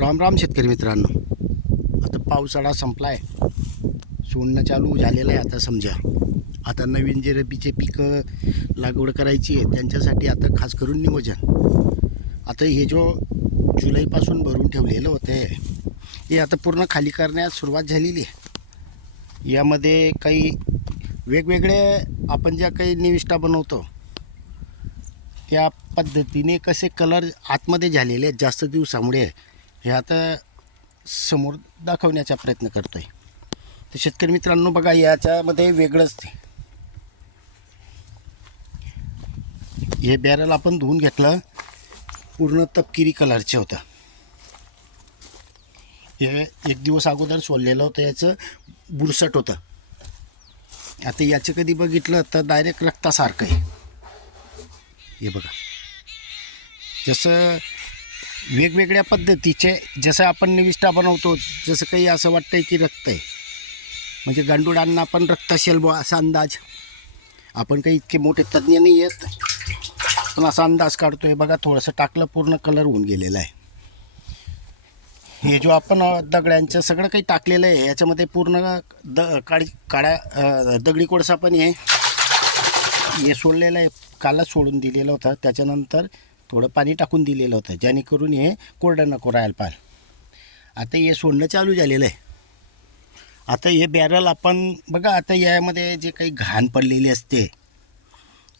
राम राम शेतकरी मित्रांनो आता पावसाळा संपला आहे सोडणं चालू झालेलं आहे आता समजा. आता नवीन जे रबीचे पिकं लागवड करायची आहे त्यांच्यासाठी आता खास करून नियोजन. आता हे जो जुलैपासून भरून ठेवलेलं होतं हे आता पूर्ण खाली करण्यास सुरुवात झालेली आहे. यामध्ये काही वेगवेगळे आपण ज्या काही निविष्ठा बनवतो त्या पद्धतीने कसे कलर आतमध्ये झालेले आहेत जास्त दिवसामुळे हे आता समोर दाखवण्याचा प्रयत्न करतो आहे तर शेतकरी मित्रांनो बघा याच्यामध्ये वेगळंच हे बॅरल आपण धुवून घेतलं पूर्ण तपकिरी कलरचे होतं. हे एक दिवस अगोदर सोडलेलं होतं याचं बुरसट होतं. आता याचं कधी बघितलं तर डायरेक्ट रक्तासारखं आहे. हे बघा. जसं वेगवेगळ्या पद्धतीचे जसं आपण निविष्ठा बनवतो जसं काही असं वाटतं आहे की रक्त आहे. म्हणजे गांडुळांना पण रक्त असेल बुवा असा अंदाज. आपण काही इतके मोठे तज्ज्ञ नाही आहेत पण असा अंदाज काढतो आहे बघा थोडंसं टाकलं पूर्ण कलर होऊन गेलेला आहे. हे जो आपण दगड्यांचं सगळं काही टाकलेलं आहे याच्यामध्ये पूर्ण द काळी काळ्या दगडी कोळसा पण हे हे सोडलेलं आहे. कालच सोडून दिलेलं होतं. त्याच्यानंतर थोडं पाणी टाकून दिलेलं होतं जेणेकरून हे कोरडं नको राहायला पाल आता हे सोडणं चालू झालेलं आहे. आता हे बॅरल आपण बघा आता यामध्ये जे काही घाण पडलेली असते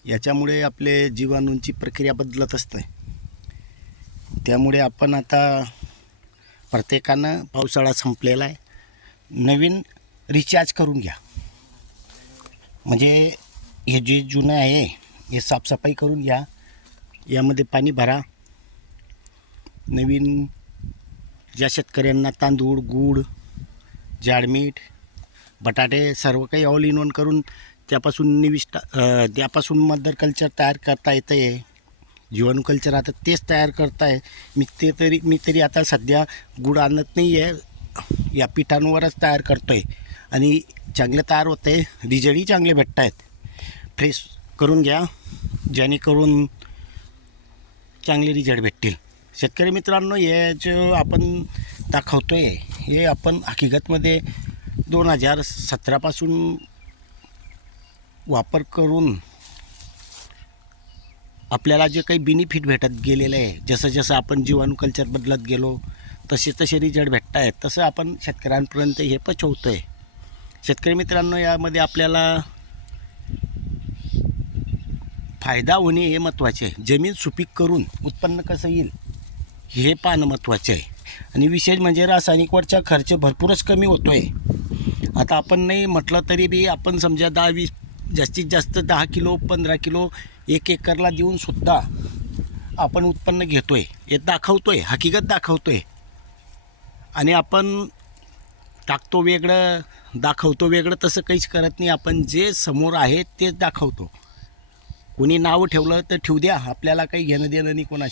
याच्यामुळे आपले जीवाणूंची प्रक्रिया बदलत असते. त्यामुळे आपण आता प्रत्येकानं पावसाळा संपलेला आहे. नवीन रिचार्ज करून घ्या. म्हणजे हे जे जुनं आहे हे साफसफाई करून घ्या. यामध्ये पाणी भरा. नवीन ज्या शेतकऱ्यांना तांदूळ गूळ जाडमीठ बटाटे सर्व काही ऑल इन वन करून त्यापासून निविष्ट त्यापासून मदर कल्चर तयार करता येतं आहे जीवाणू कल्चर आता तेच तयार करताय. मी ते तरी मी तरी आता सध्या गुड आणत नाही आहे या पिठांवरच तयार करतो आहे आणि चांगले तयार होते रिझल्टही चांगले भेटत आहेत फ्रेश करून घ्या. जेणेकरून चांगले रिझल्ट भेटतील. शेतकरी मित्रांनो हे जो आपण दाखवतो आहे हे आपण हकीकतमध्ये दोन हजार सतरापासून वापर करून आपल्याला जे काही बेनिफिट भेटत गेलेलं आहे जसं जसं आपण जीवाणू कल्चर बदलत गेलो तसे तसे रिझल्ट भेटत आहेत तसं आपण शेतकऱ्यांपर्यंत हे पोचवतो आहे शेतकरी मित्रांनो यामध्ये आपल्याला फायदा होणे हे महत्त्वाचे आहे. जमीन सुपीक करून उत्पन्न कसं येईल हे पाहणं महत्त्वाचे आहे. आणि विशेष म्हणजे रासायनिकवरचा खर्च भरपूरच कमी होतो आहे आता आपण नाही म्हटलं तरी बी आपण समजा दहा वीस जास्तीत जास्त दहा किलो पंधरा किलो एक एकरला देऊन सुद्धा आपण उत्पन्न घेतो आहे हे दाखवतो आहे हकीकत दाखवतो आहे आणि आपण टाकतो वेगळं दाखवतो वेगळं तसं काहीच करत नाही. आपण जे समोर आहे तेच दाखवतो. कुणी नाव ठेवलं तर ठेवू द्या. आपल्याला काही घेणं देणं नाही कोणाशी.